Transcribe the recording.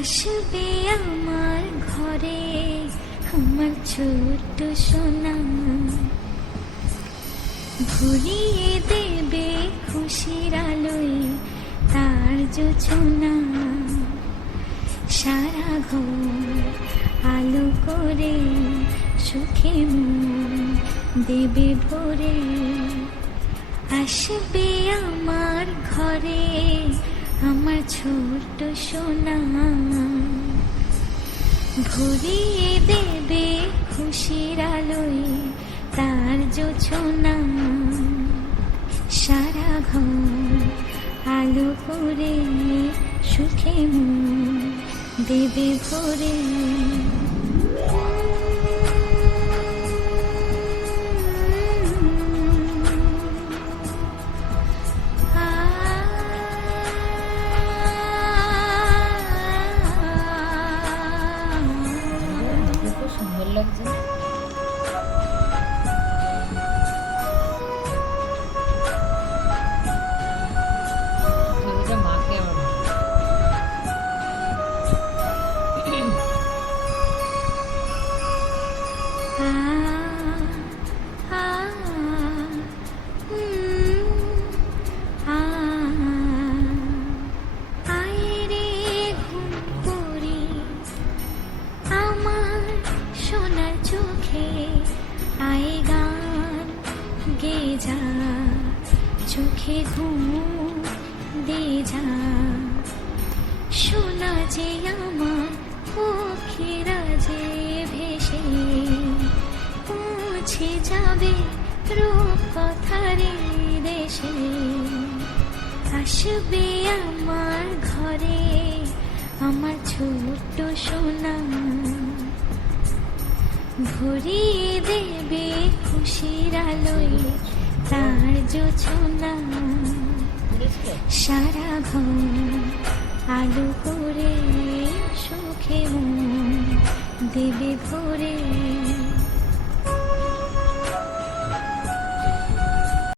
আসবে আমার ঘরে আমার ছোট্ট সোনা, ভরিয়ে দেবে খুশির আলোয় তার জোছনা। সারা ঘর আলো করে সুখে মন দেবে ভরে। আসবে আমার ঘরে আমার ছোট্ট সোনা, ভরিয়ে দেবে খুশির আলোয় তার জোছনা। সারা ঘর আলো করে সুখে মন দেবে ভরে। সুন্দর লাগছে। মাকে সোনার চোখে আয় গান গে যা, চোখে ঘুম দে যা। সোনা যে আমার পক্ষীরা যে ভেসে পৌঁছে যাবে রূপ কথারে দেশে। আসবে আমার ঘরে আমার ছোট্ট সোনা, ভরিয়ে দেবে খুশির আলোয় তার জোছনা। সারা ঘর আলো করে সুখে মন দেবে ভরে।